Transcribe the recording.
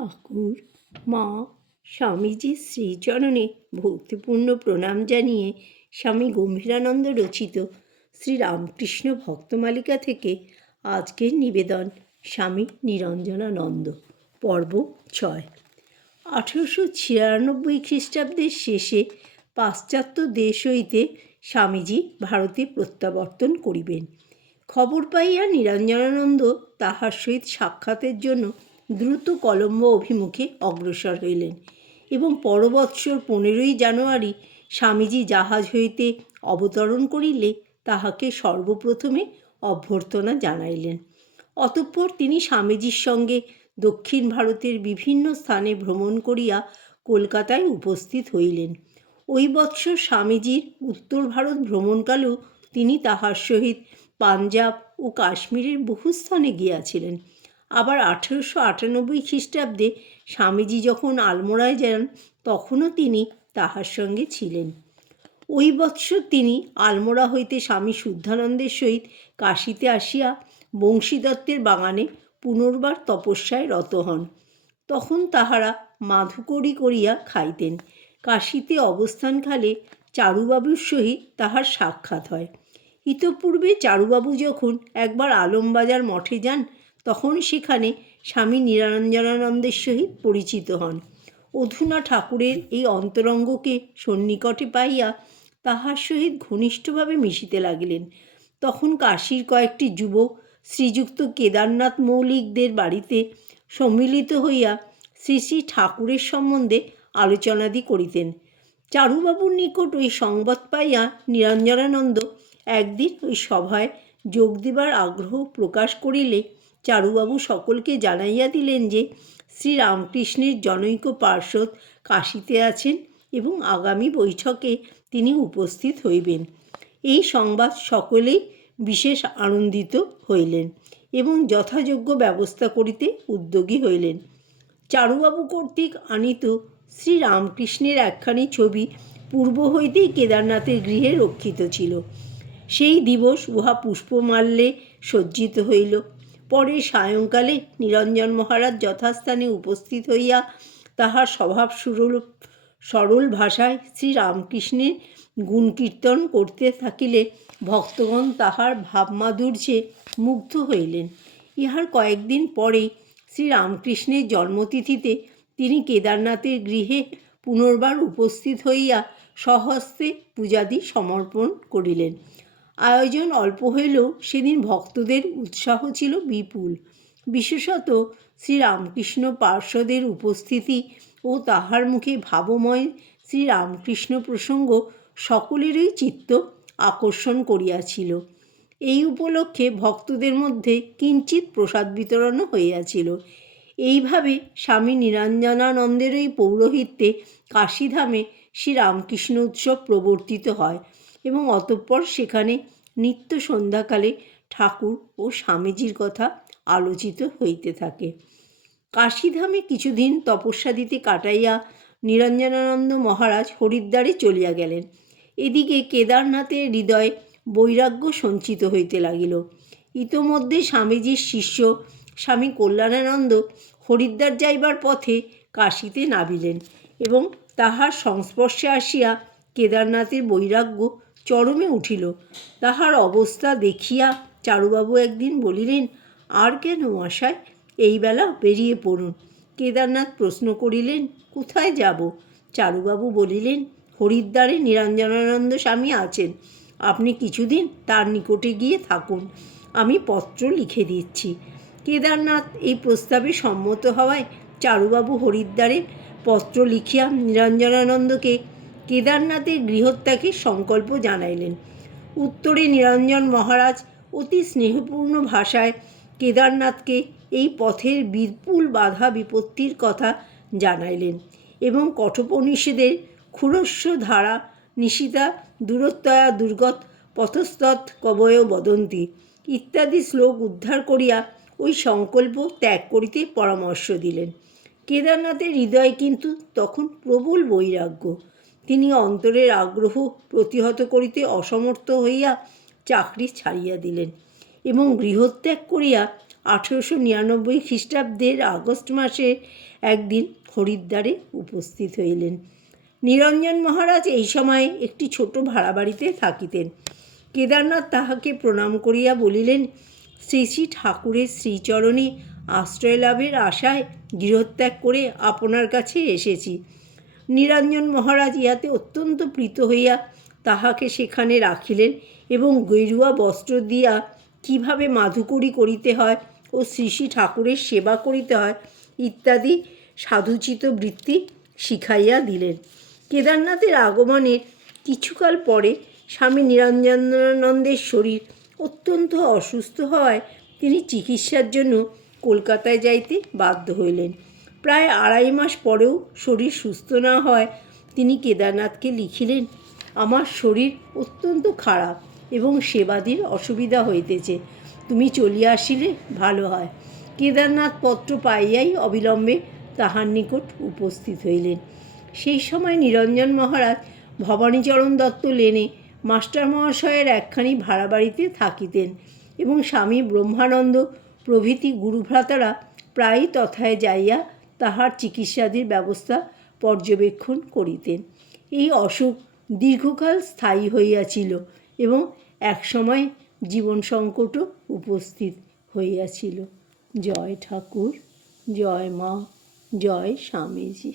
ঠাকুর মা স্বামীজির শ্রীচরণে ভক্তিপূর্ণ প্রণাম জানিয়ে স্বামী গম্ভীরানন্দ রচিত শ্রীরামকৃষ্ণ ভক্তমালিকা থেকে আজকের নিবেদন স্বামী নিরঞ্জনানন্দ পর্ব 6। 1896 খ্রিস্টাব্দের শেষে পাশ্চাত্য দেশ হইতে স্বামীজি ভারতে প্রত্যাবর্তন করিবেন। খবর পাইয়া নিরঞ্জনানন্দ তাহার সহিত সাক্ষাতের জন্য দ্রুত কলম্বো অভিমুখে অগ্রসর হইলেন এবং পরবৎসর 15ই জানুয়ারি স্বামীজি জাহাজ হইতে অবতরণ করিলে তাহাকে সর্বপ্রথমে অভ্যর্থনা জানাইলেন। অতঃপর তিনি স্বামীজির সঙ্গে দক্ষিণ ভারতের বিভিন্ন স্থানে ভ্রমণ করিয়া কলকাতায় উপস্থিত হইলেন। ওই বৎসর স্বামীজির উত্তর ভারত ভ্রমণকালেও তিনি তাহার সহিত পাঞ্জাব ও কাশ্মীরের বহু স্থানে গিয়াছিলেন। আবার 1898 খ্রিস্টাব্দে স্বামীজি যখন আলমোড়ায় যান তখনও তিনি তাহার সঙ্গে ছিলেন। ওই বৎসর তিনি আলমোড়া হইতে স্বামী শুদ্ধানন্দের সহিত কাশীতে আসিয়া বংশীদত্তের বাগানে পুনর্বার তপস্যায় রত হন। তখন তাহারা মাধুকরী করিয়া খাইতেন। কাশীতে অবস্থানকালে চারুবাবুর সহিত তাহার সাক্ষাৎ হয়। ইতঃপূর্বে চারুবাবু যখন একবার আলমবাজার মঠে যান তখন সেখানে স্বামী নিরঞ্জনানন্দের সহিত পরিচিত হন। অধুনা ঠাকুরের এই অন্তরঙ্গকে সন্নিকটে পাইয়া তাহার সহিত ঘনিষ্ঠভাবে মিশিতে লাগিলেন। তখন কাশীর কয়েকটি যুবক শ্রীযুক্ত কেদারনাথ মৌলিকদের বাড়িতে সম্মিলিত হইয়া শ্রী শ্রী ঠাকুরের সম্বন্ধে আলোচনাদি করিতেন। চারুবাবুর নিকট ওই সংবাদ পাইয়া নিরঞ্জনানন্দ একদিন ওই সভায় যোগ দিবার আগ্রহ প্রকাশ করিলে চারুবাবু সকলকে জানাইয়া দিলেন যে শ্রীরামকৃষ্ণের জনৈক পার্ষদ কাশীতে আছেন এবং আগামী বৈঠকে তিনি উপস্থিত হইবেন। এই সংবাদ সকলেই বিশেষ আনন্দিত হইলেন এবং যথাযোগ্য ব্যবস্থা করিতে উদ্যোগী হইলেন। চারুবাবু কর্তৃক আনিত শ্রীরামকৃষ্ণের একখানি ছবি পূর্ব হইতেই কেদারনাথের গৃহে রক্ষিত ছিল। সেই দিবস উহা পুষ্পমাল্যে সজ্জিত হইল। পরে সায়ংকালে নিরঞ্জন মহারাজ যথাস্থানে উপস্থিত হইয়া তাহার স্বভাব সরল ভাষায় শ্রীরামকৃষ্ণের গুণকীর্তন করতে থাকিলে ভক্তগণ তাহার ভাবমাধুর্যে মুগ্ধ হইলেন। ইহার কয়েকদিন পরেই শ্রীরামকৃষ্ণের জন্মতিথিতে তিনি কেদারনাথের গৃহে পুনর্বার উপস্থিত হইয়া স্বহস্তে পূজাদি সমর্পণ করিলেন। আয়োজন অল্প হইলেও সেদিন ভক্তদের উৎসাহ ছিল বিপুল। বিশেষত শ্রীরামকৃষ্ণ পার্ষদের উপস্থিতি ও তাহার মুখে ভাবময় শ্রীরামকৃষ্ণ প্রসঙ্গ সকলেরই চিত্ত আকর্ষণ করিয়াছিল। এই উপলক্ষে ভক্তদের মধ্যে কিঞ্চিৎ প্রসাদ বিতরণও হইয়াছিল। এইভাবে স্বামী নিরঞ্জনানন্দেরই পৌরোহিত্যে কাশীধামে শ্রীরামকৃষ্ণ উৎসব প্রবর্তিত হয় এবং অতঃপর সেখানে নিত্য সন্ধ্যাকালে ঠাকুর ও স্বামীজির কথা আলোচিত হইতে থাকে। কাশীধামে কিছুদিন তপস্যাদিতে কাটাইয়া নিরঞ্জনানন্দ মহারাজ হরিদ্বারে চলিয়া গেলেন। এদিকে কেদারনাথের হৃদয়ে বৈরাগ্য সঞ্চিত হইতে লাগিল। ইতোমধ্যে স্বামীজির শিষ্য স্বামী কল্যাণানন্দ হরিদ্বার যাইবার পথে কাশীতে নামিলেন এবং তাহার সংস্পর্শে আসিয়া কেদারনাথের বৈরাগ্য চরমে উঠিল। তাহার অবস্থা দেখিয়া চারুবাবু একদিন বলিলেন, আর কেন মশায়, এই বেলা বেরিয়ে পড়ুন। কেদারনাথ প্রশ্ন করিলেন, কোথায় যাব? চারুবাবু বলিলেন, হরিদ্বারে নিরঞ্জনানন্দ স্বামী আছেন, আপনি কিছুদিন তার নিকটে গিয়ে থাকুন, আমি পত্র লিখে দিচ্ছি। কেদারনাথ এই প্রস্তাবে সম্মত হওয়ায় চারুবাবু হরিদ্বারে পত্র লিখিয়া নিরঞ্জনানন্দকে কেদারনাথের গৃহত্যাগের সংকল্প জানাইলেন। উত্তরে নিরঞ্জন মহারাজ অতি স্নেহপূর্ণ ভাষায় কেদারনাথকে এই পথের বিপুল বাধা বিপত্তির কথা জানাইলেন এবং কঠোপনিষদের ক্ষুরস্য ধারা নিশিতা দূরত্বয়া দুর্গত পথস্তৎ কবয় বদন্তি ইত্যাদি শ্লোক উদ্ধার করিয়া ওই সংকল্প ত্যাগ করিতে পরামর্শ দিলেন। কেদারনাথের হৃদয়ে কিন্তু তখন প্রবল বৈরাগ্য। তিনি অন্তরের আগ্রহ প্রতিহত করিতে অসমর্থ হইয়া চাকরি ছাড়িয়া দিলেন এবং গৃহত্যাগ করিয়া 1899 খ্রিস্টাব্দের আগস্ট মাসে একদিন হরিদ্বারে উপস্থিত হইলেন। নিরঞ্জন মহারাজ এই সময় একটি ছোট ভাড়া বাড়িতে থাকিতেন। কেদারনাথ তাহাকে প্রণাম করিয়া বলিলেন, শ্রী শ্রী ঠাকুরের শ্রীচরণে আশ্রয় লাভের আশায় গৃহত্যাগ করে আপনার কাছে এসেছি। নিরঞ্জন মহারাজ ইহাতে অত্যন্ত প্রীত হইয়া তাহাকে সেখানে রাখিলেন এবং গেরুয়া বস্ত্র দিয়া কিভাবে মাধুকরী করিতে হয় ও শ্রী শ্রী ঠাকুরের সেবা করিতে হয় ইত্যাদি সাধুচিত বৃত্তি শিখাইয়া দিলেন। কেদারনাথের আগমনের কিছুকাল পরে স্বামী নিরঞ্জনানন্দের শরীর অত্যন্ত অসুস্থ হওয়ায় তিনি চিকিৎসার জন্য কলকাতায় যাইতে বাধ্য হইলেন। প্রায় 2.5 মাস পরেও শরীর সুস্থ না হয় তিনি কেদারনাথকে লিখিলেন, আমার শরীর অত্যন্ত খারাপ এবং সেবাদির অসুবিধা হইতেছে, তুমি চলিয়া আসিলে ভালো হয়। কেদারনাথ পত্র পাইয়াই অবিলম্বে তাহার নিকট উপস্থিত হইলেন। সেই সময় নিরঞ্জন মহারাজ ভবানীচরণ দত্ত লেনে মাস্টার মহাশয়ের একখানি ভাড়া বাড়িতে থাকিতেন এবং স্বামী ব্রহ্মানন্দ প্রভৃতি গুরুভ্রাতারা প্রায়ই তথায় যাইয়া তাহার চিকিৎসাদির ব্যবস্থা পর্যবেক্ষণ করিতেন। এই অসুখ দীর্ঘকাল স্থায়ী হইয়াছিল এবং একসময় জীবন সংকটও উপস্থিত হইয়াছিল। জয় ঠাকুর, জয় মা, জয় স্বামীজি।